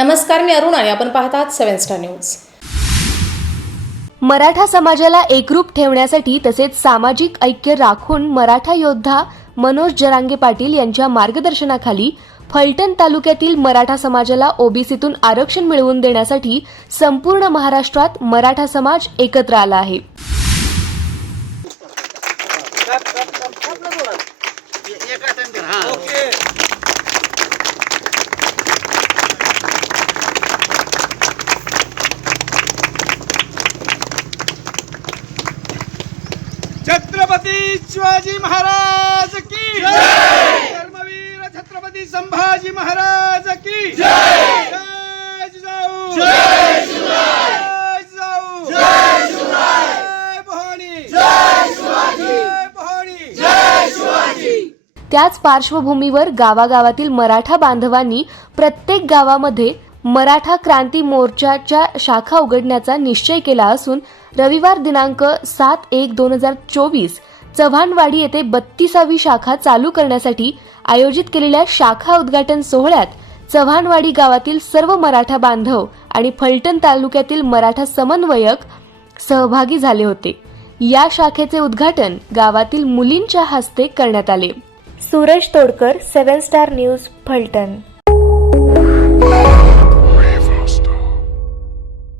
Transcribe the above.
नमस्कार मी अरुण आणि आपण पाहतात सेव्हन स्टार न्यूज. मराठा समाजाला एकरूप ठेवण्यासाठी तसेच सामाजिक ऐक्य राखून मराठा योद्धा मनोज जरांगे पाटील यांच्या मार्गदर्शनाखाली फलटण तालुक्यातील मराठा समाजाला ओबीसीतून आरक्षण मिळवून देण्यासाठी संपूर्ण महाराष्ट्रात मराठा समाज एकत्र आला आहे छत्रपती शिवाजी महाराज की धर्मवीर छत्रपती संभाजी महाराज की जय! जिजाऊ जय जिजाऊ जय भवानी जय भवानी त्याच पार्श्वभूमीवर गावागावातील मराठा बांधवांनी प्रत्येक गावामध्ये मराठा क्रांती मोर्चाच्या शाखा उघडण्याचा निश्चय केला असून रविवार दिनांक सात एक दोन हजार चोवीस चव्हाणवाडी येथे बत्तीसावी शाखा चालू करण्यासाठी आयोजित केलेल्या शाखा उद्घाटन सोहळ्यात चव्हाणवाडी गावातील सर्व मराठा बांधव आणि फलटण तालुक्यातील मराठा समन्वयक सहभागी झाले होते. या शाखेचे उद्घाटन गावातील मुलींच्या हस्ते करण्यात आले. Suraj Todkar seven star news Phaltan.